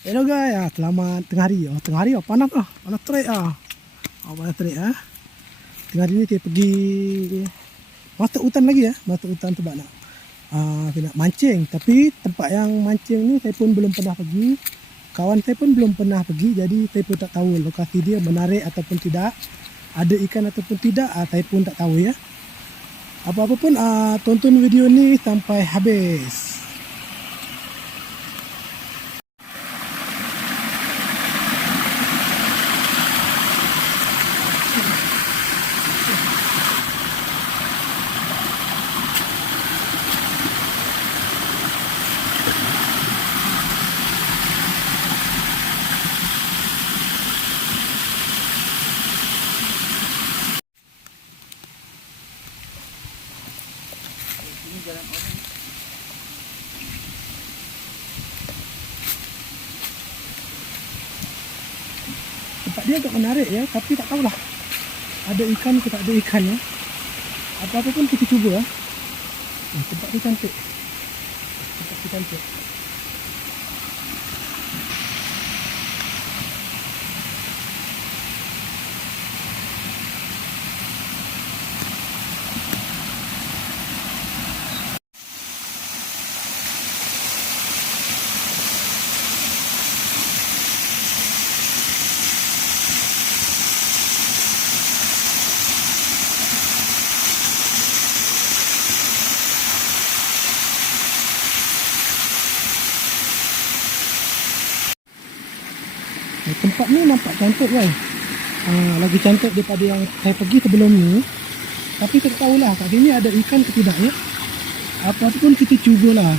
Hello guys, selamat tengah hari. Tengah hari panas ah, panas terik ah. Panas terik ah. Tengah hari ni kita pergi masuk hutan lagi ya, masuk hutan sebab nak nak mancing. Tapi tempat yang mancing ni saya pun belum pernah pergi. Kawan saya pun belum pernah pergi, jadi saya pun tak tahu lokasi dia menarik ataupun tidak. Ada ikan ataupun tidak, saya pun tak tahu ya. Apa-apa pun tonton video ni sampai habis. Tempat dia agak menarik ya, tapi tak tahulah ada ikan ke tak ada ikan ya. Apa-apa pun kita cuba ya. Tempat dia cantik. Tempat dia cantik. Tempat ni nampak cantik kan. Lagi cantik daripada yang saya pergi sebelum ni. Tapi tak tahulah kat sini ada ikan ke tidak ya. Apa pun kita cubalah.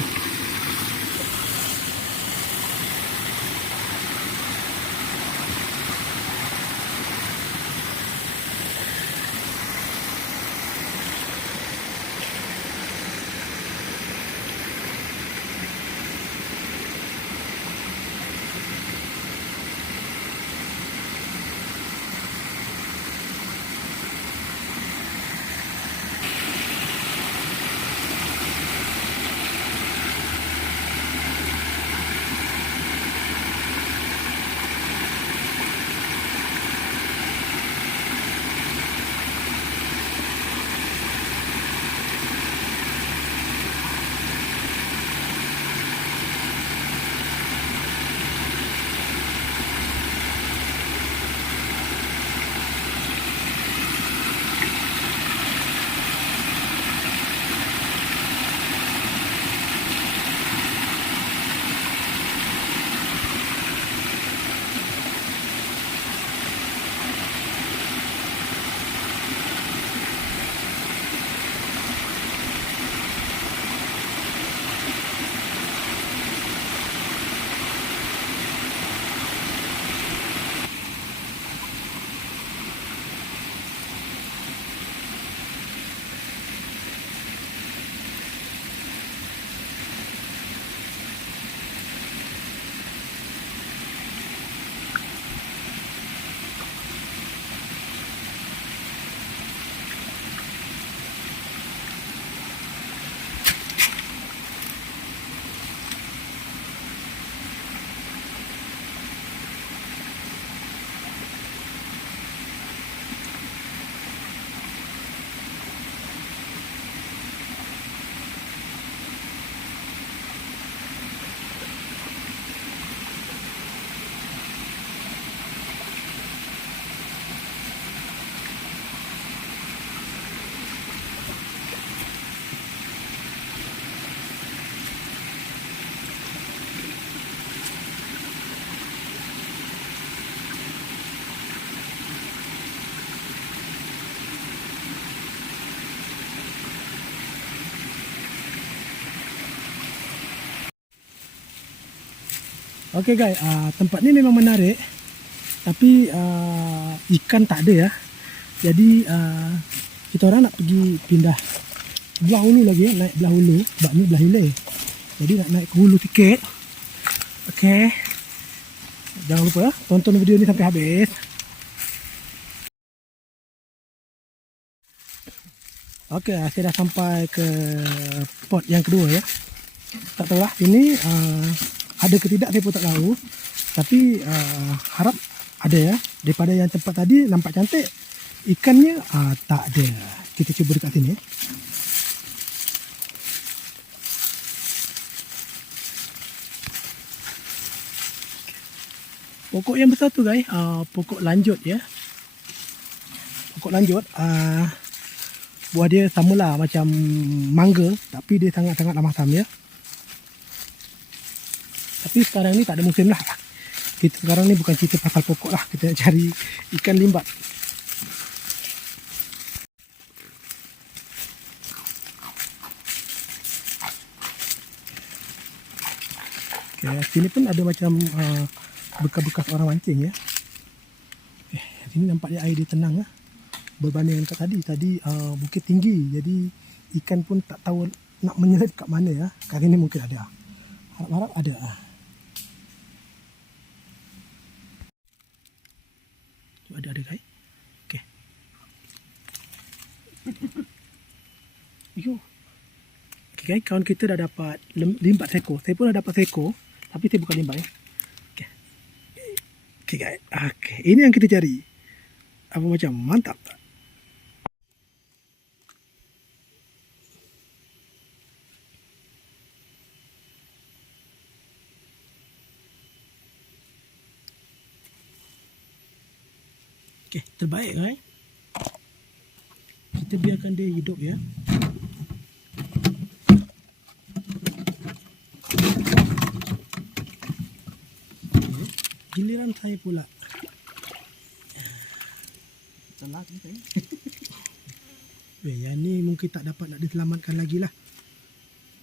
Okey guys, tempat ni memang menarik. Tapi ikan tak ada ya. Jadi kita orang nak pergi pindah belah hulu lagi ya, naik belah hulu sebab ni belah hilir. Jadi nak naik ke hulu sikit. Okey. Jangan lupa ya, tonton video ni sampai habis. Okey, saya dah sampai ke spot yang kedua ya. Tak tahulah ini ada ke tidak saya pun tak tahu. Tapi harap ada ya. Daripada yang tempat tadi nampak cantik, ikannya tak ada. Kita cuba dekat sini. Pokok yang besar tu guys, pokok lanjut ya. Pokok lanjut, buah dia samalah macam mangga, tapi dia sangat-sangatlah masam ya. Tapi sekarang ni tak ada musim lah. Kita sekarang ni bukan cerita pasal pokok lah, kita nak cari ikan limbat. Okay, sini pun ada macam bekas-bekas orang mancing ya. Sini nampak dia air dia tenang lah. Berbanding dengan kat tadi bukit tinggi, jadi ikan pun tak tahu nak menyelit kat mana ya. Kali ni mungkin ada. Harap-harap ada. Ada guys. Okey. Yo. Okey guys, kawan kita dah dapat limbat seekor. Saya pun dah dapat seekor, tapi saya bukan limbat ya. Okey. Okey guys. Okey, ini yang kita cari. Apa macam mantap tak? Okey, terbaik guys. Kita biarkan dia hidup ya. Okay. Giliran saya pula. Celak ni kan. Yang ni mungkin tak dapat nak diselamatkan lagi lah.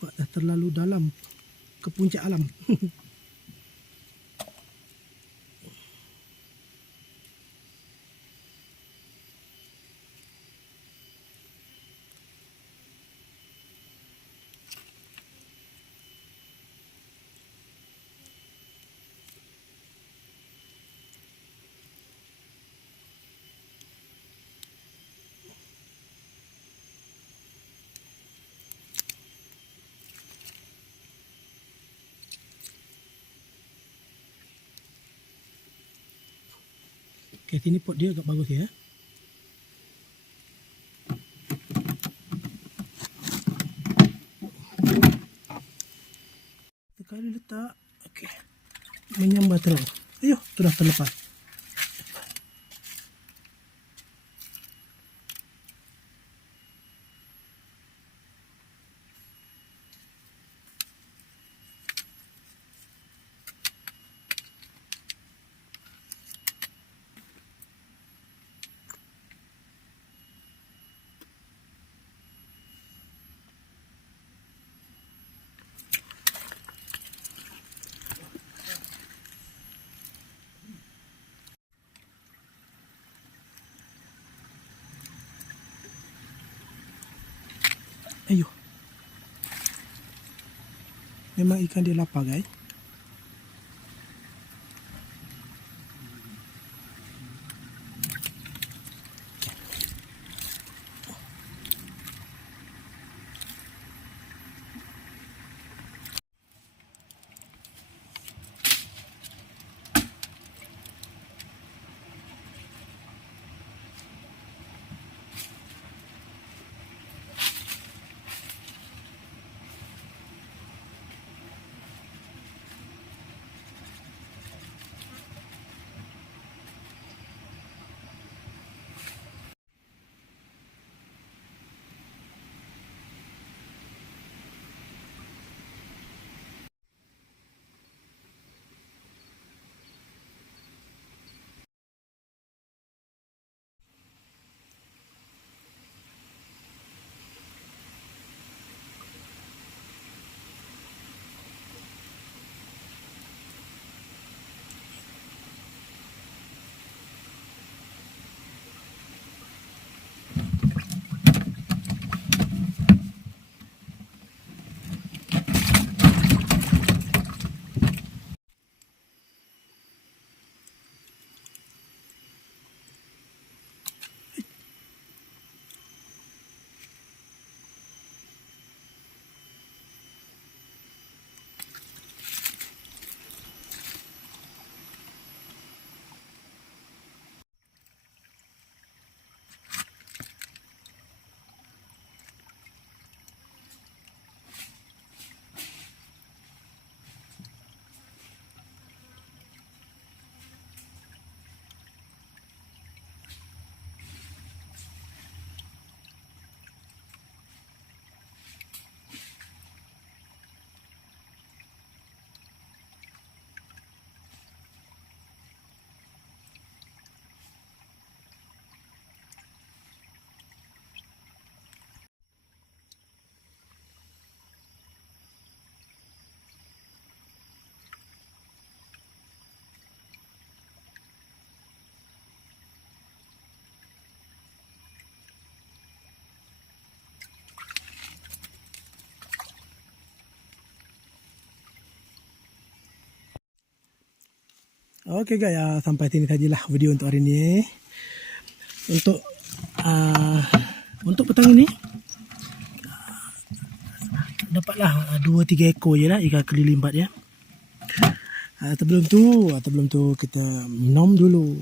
Sebab dah terlalu dalam ke puncak alam. Okay, sini pot dia agak bagus ya. Sekali letak, okay, menyambar terus. Ayuh, sudah terlepas. Ayuh. Memang ikan dia lapar guys. Okey guys, sampai sini sajalah video untuk hari ni. Untuk petang ini dapatlah 2-3 ekor je lah ikan keli limbat ya. Sebelum tu kita minum dulu.